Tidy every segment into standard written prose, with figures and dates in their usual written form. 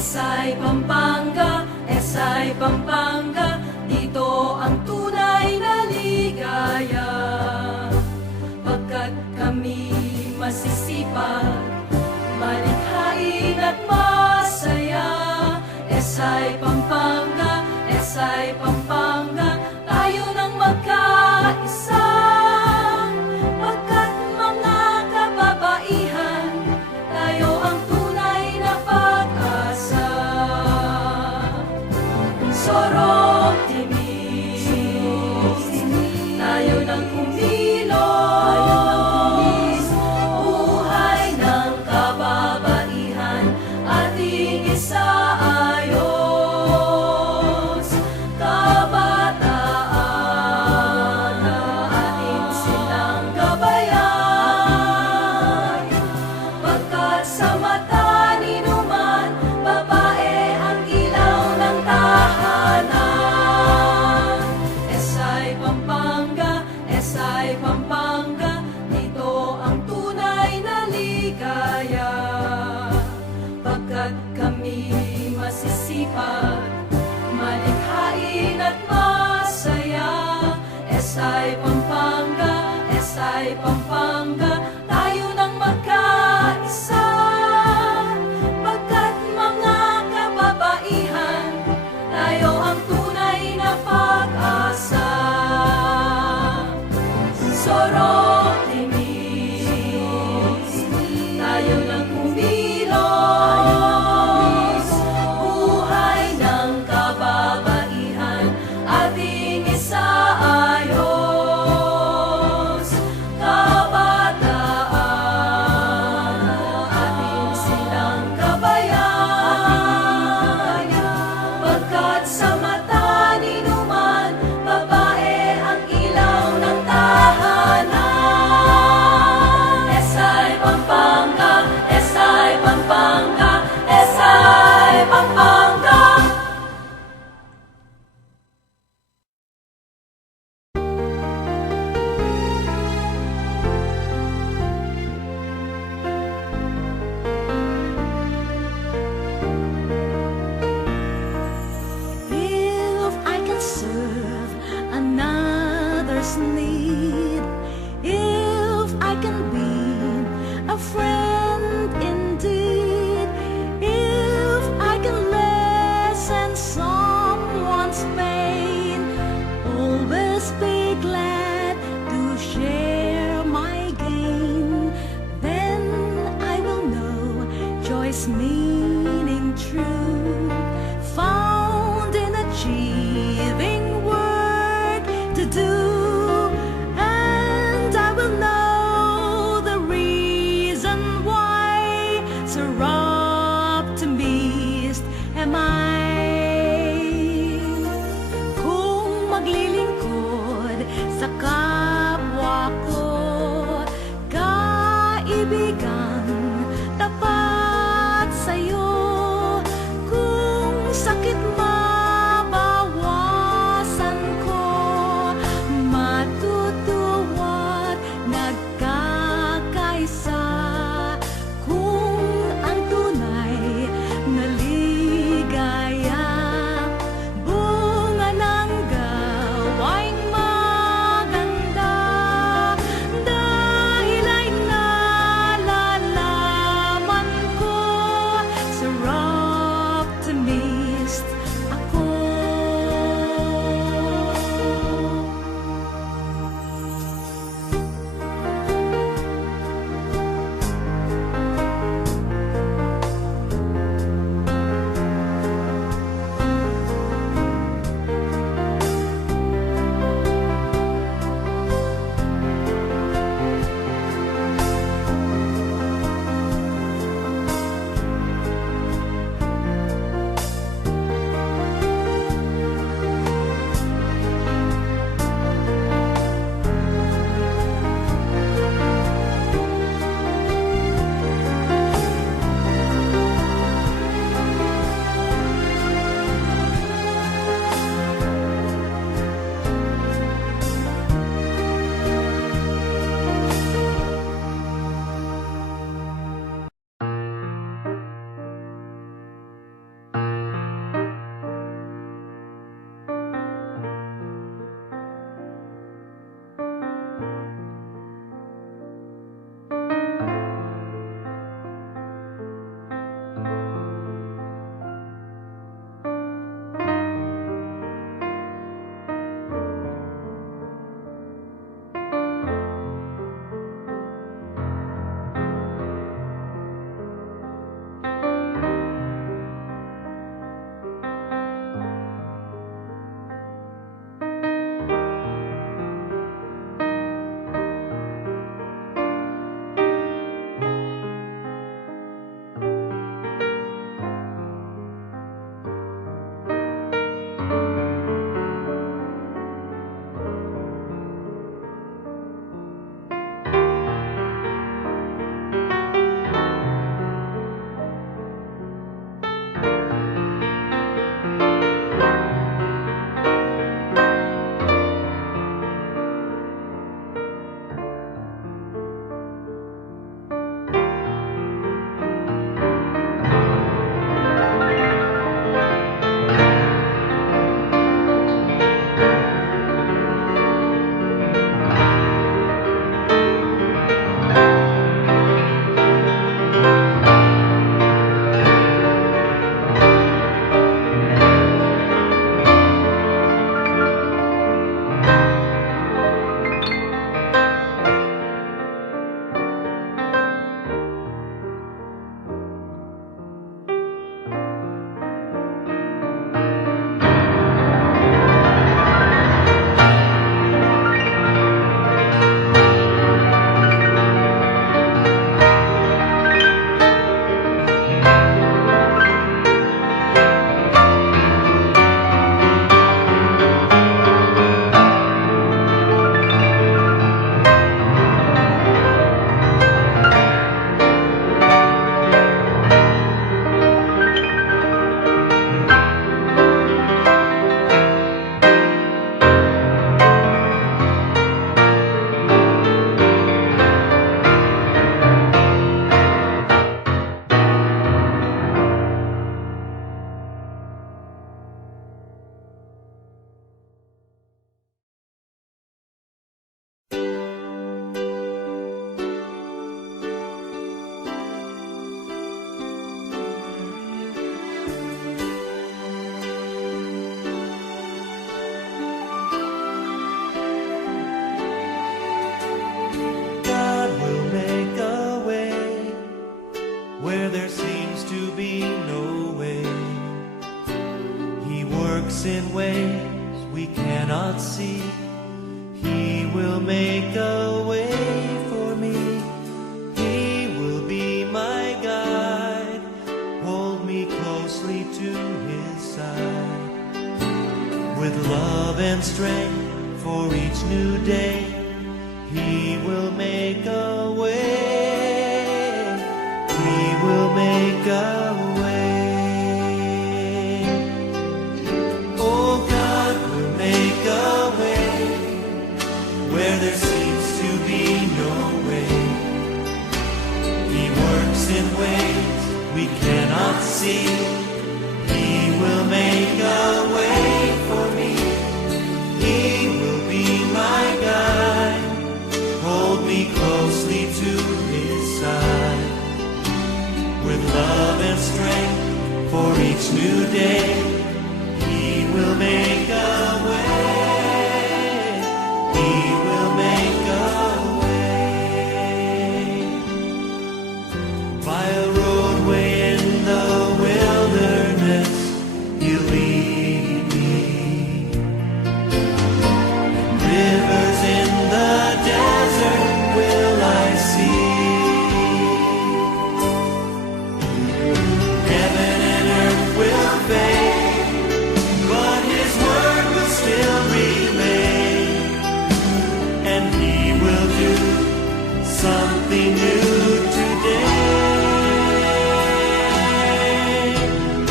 SI Pampanga, SI Pampanga, dito ang tunay na ligaya. Pagkat kami masisipag, malikhain at masaya. SI Pampanga, SI Pampanga, tayo nang magkaisa. Pagkat mga kababaihan, tayo ang tunay na pag-asa. Sorong timis, tayo nang kumilos. Buhay ng kababaihan, ating isaayos. Kabataan na ating silang gabayan. Pagkat sa mata ni numan, babae ang ilaw ng tahanan. SI Pampanga, SI Pampanga, dito ang tunay na ligaya. Pagkat kami masisipag, malikhain at masaya. SI Pampanga, SI Pampanga, tayo nang magkaisa. Pagkat mga kababaihan, tayo ang tunay na pag-asa. Sorong timis, tayo nang kumilos. Buhay ng kababaihan, ating isaayos. Kabataan, ating silang gabayan. Pagkat sa mata ni numan, babae ang ilaw ng tahanan. SI Pampanga, SI Pampanga, SI Pampanga. If I can serve another's need, if I can be a friend indeed, if I can lessen someone's pain, always be glad to share my gain, then I will know joy's meaning true, found in achieving work to do, and I will know the reason why so optimist am I. Kung maglilingkod sa kapwa ko, kaibigan tapat sa'yo, kung sakit mabawasan ko, matutuwa't nagkakaisa, kung ang tunay na ligaya, bunga ng gawaing maganda. will make a way for me. He will be my guide, hold me closely to His side. With love and strength for each new day, He will make a way. He will make a way. Oh, God will make a way where there seems to be no way. He works in ways we cannot see. He will make a way for me. He will be my guide, hold me closely to His side. With love and strength for each new day, He will make a way. He will make a way. By a roadway in the wilderness, He'll lead me. Rivers in the desert will I see. Heaven and earth will fade, but His word will still remain. And He will do something new today.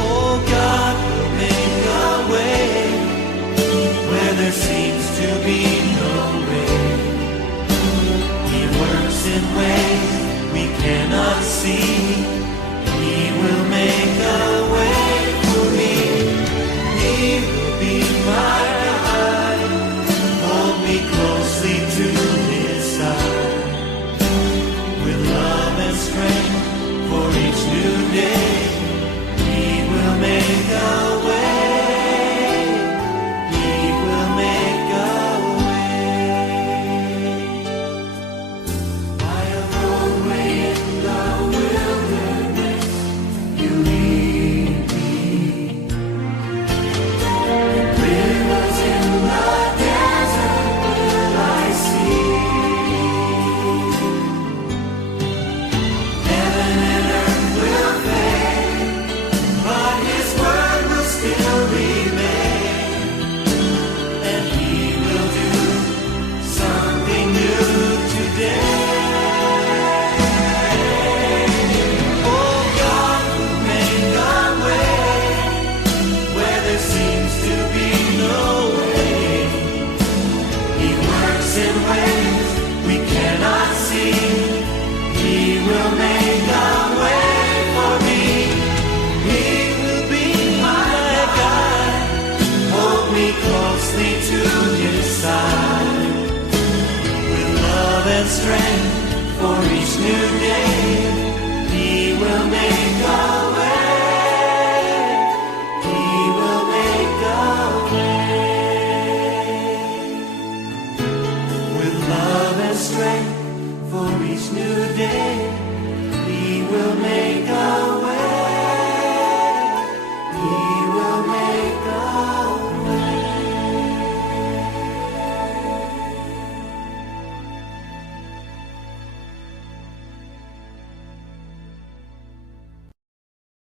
Oh, God will make a way where there seems to be no way. He works in ways we cannot see. He will make a way for me. He will be my guide, hold me closely to His side. With love and strength for each new day, He will make a way. He will make a way. By a roadway in the wilderness, You lead me. Rivers in the desert will I see. Heaven and earth will fade, but His word will still remain. And He will do something new today. Oh, God will make a way where there seems to be no way. He works in ways we cannot see. He will make a way for me. He will be my guide, hold me closely to His side. With love and strength for each new day, He will make a way. He will make a way. With love and strength for each new day,